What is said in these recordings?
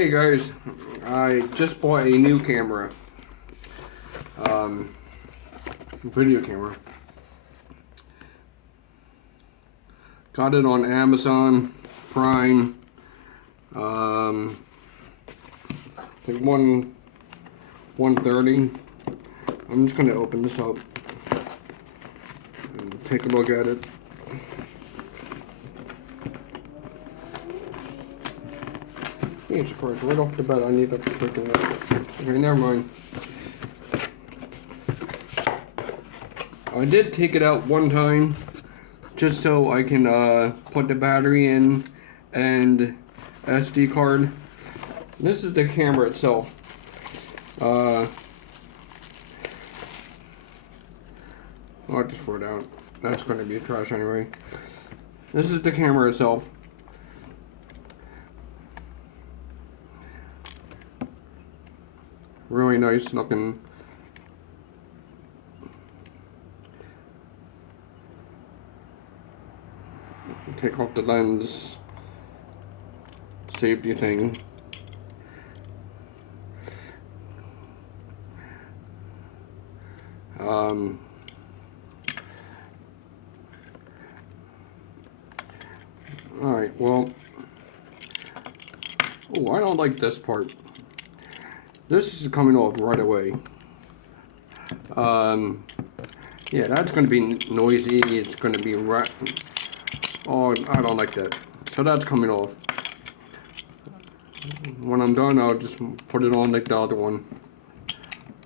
Hey guys, I just bought a new camera, video camera. Got it on Amazon Prime. I think 130. I'm just gonna open this up and take a look at it. Jesus Christ, right off the bat I need to freaking look. Okay, never mind. I did take it out one time just so I can put the battery in and SD card. This is the camera itself. I'll just throw it out. That's going to be trash anyway. This is the camera itself. Really nice looking. Take off the lens safety thing. Alright, well, oh, I don't like this part. This is coming off right away. Yeah, that's going to be noisy. It's going to be oh, I don't like that. So that's coming off. When I'm done, I'll just put it on like the other one.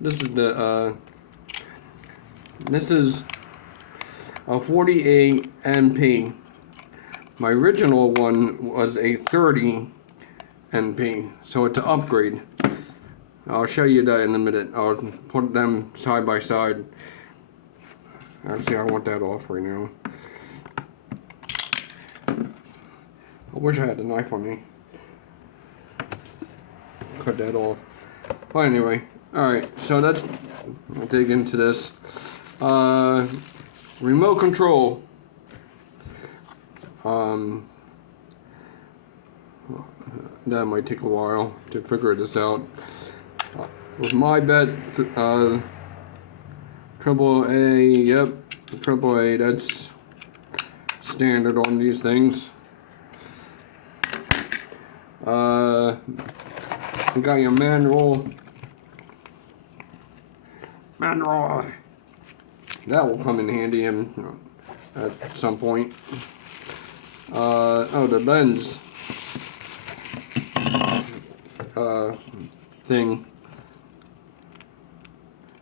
This is the this is a 48 MP. My original one was a 30 MP, so it's an upgrade. I'll show you that in a minute. I'll put them side by side. Actually, I want that off right now. I wish I had a knife on me. Cut that off. But anyway, alright, so let's dig into this. Remote control. That might take a while to figure this out. With my bet, AAA, yep, AAA, that's standard on these things. You got your manual. That will come in handy at some point. Oh, the lens thing.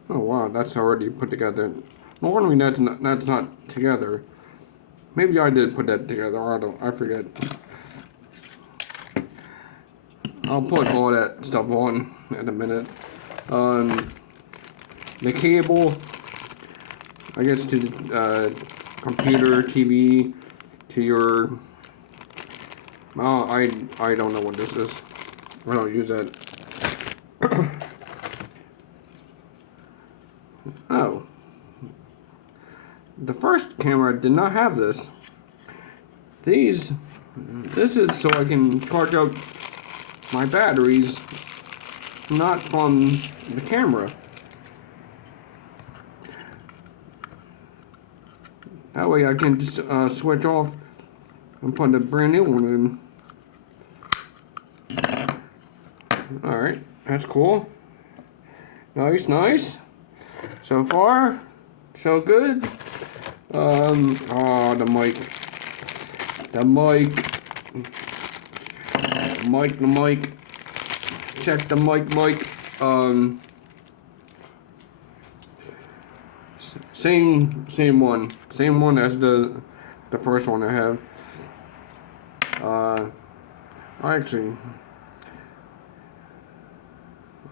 Oh wow, that's already put together. Normally that's not together. Maybe I did put that together. I forget. I'll put all that stuff on in a minute. The cable, I guess, to computer, TV, to your. Oh, I don't know what this is. I don't use that. Oh. The first camera did not have this. This is so I can charge up my batteries, not from the camera. That way I can just switch off and put a brand new one in. Alright, that's cool. Nice, nice. So far, so good. Oh, the mic. The mic. Check the mic. Same one as the first one I have. Actually,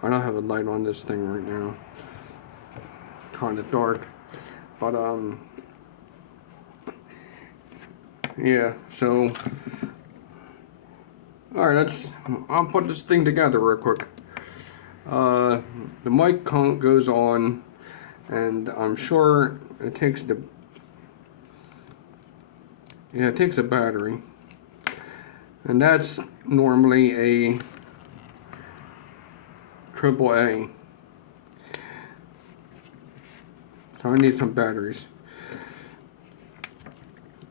I don't have a light on this thing right now. Kind of dark, but yeah. So, all right, I'll put this thing together real quick. The mic goes on, and I'm sure it takes it takes a battery, and that's normally a AAA. So I need some batteries.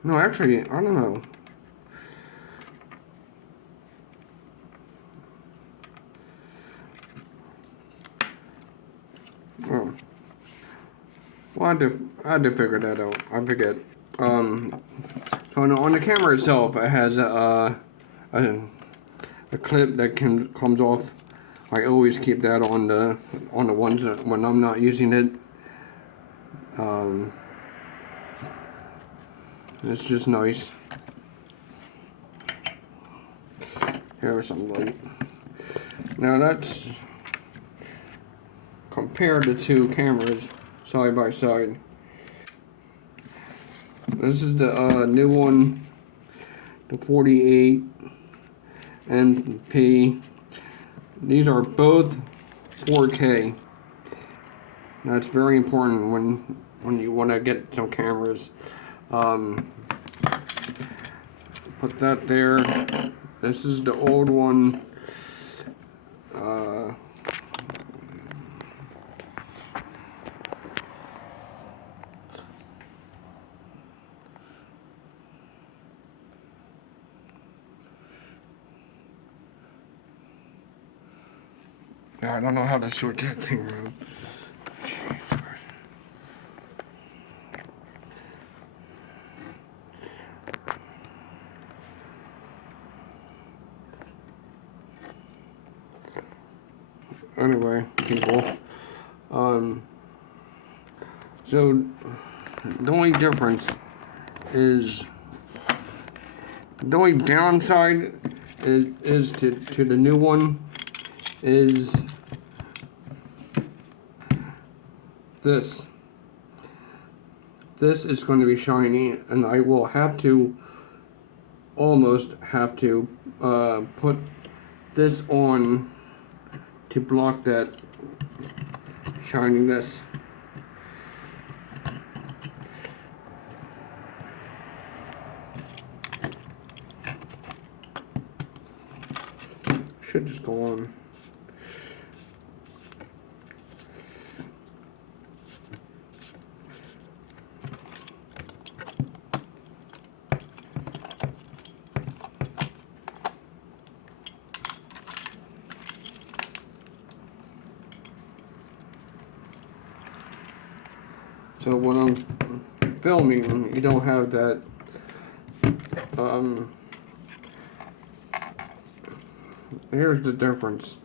No, actually, I don't know. Oh. Well, I had to figure that out. I forget. So on the camera itself, it has a clip that comes off. I always keep that on the ones that when I'm not using it. It's just nice. Here's some light. Now that's compare the two cameras side by side. This is the new one, the 48 MP. These are both 4K. That's very important when you want to get some cameras. Put that there. This is the old one. I don't know how to switch that thing around. Anyway, people. So the only difference is the only downside is to the new one is this. This is going to be shiny, and I will have to almost have to put this on to block that shininess. Should just go on. So when I'm filming, you don't have that here's the difference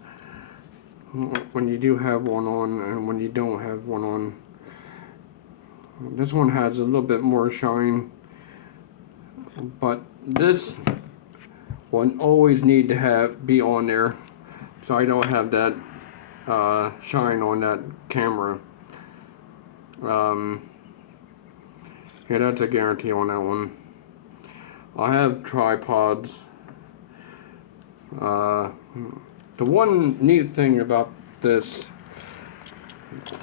when you do have one on and when you don't have one on. This one has a little bit more shine, but this one always need to be on there, so I don't have that shine on that camera. Yeah, that's a guarantee on that one. I have tripods. The one neat thing about this,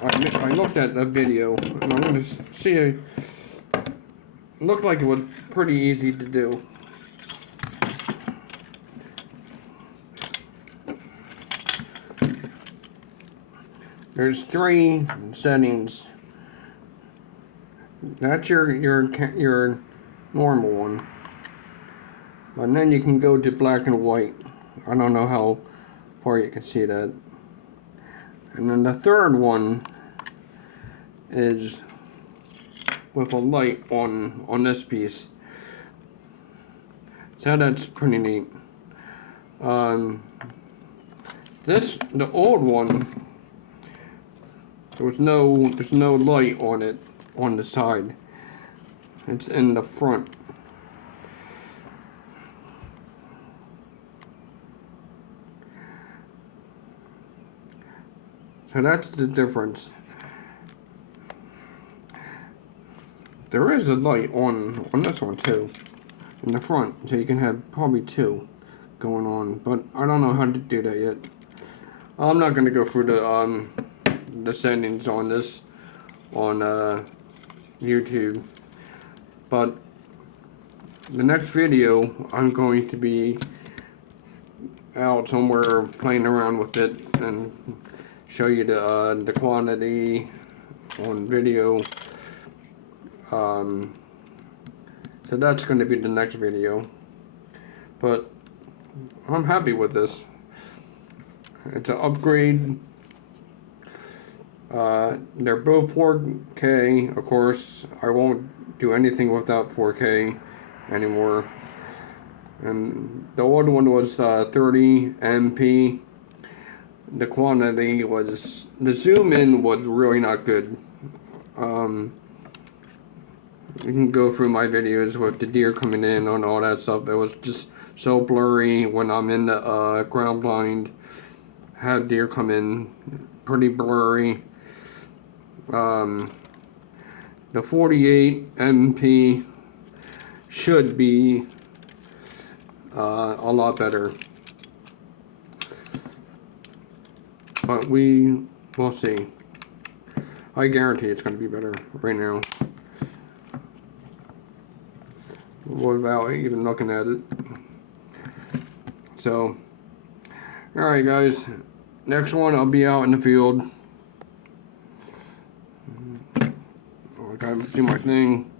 I looked at a video, and I'm going to see it looked like it was pretty easy to do. There's 3 settings. That's your normal one. And then you can go to black and white. I don't know how far you can see that. And then the third one is with a light on this piece. So that's pretty neat. The old one, there's no light on it on the side. It's in the front. So that's the difference. There is a light on this one too, in the front, so you can have probably 2 going on, but I don't know how to do that yet. I'm not going to go through the settings on this on YouTube, but the next video I'm going to be out somewhere playing around with it and show you the quantity on video. So that's going to be the next video. But I'm happy with this. It's an upgrade. They're both 4K. Of course, I won't do anything without 4K anymore. And the old one was 30 MP. The quantity was, the zoom in was really not good. You can go through my videos with the deer coming in and all that stuff. It was just so blurry when I'm in the ground blind. Had deer come in, pretty blurry. The 48 MP should be a lot better, but we will see. I guarantee it's going to be better right now without even looking at it. So, alright guys, next one I'll be out in the field. I gotta do my thing.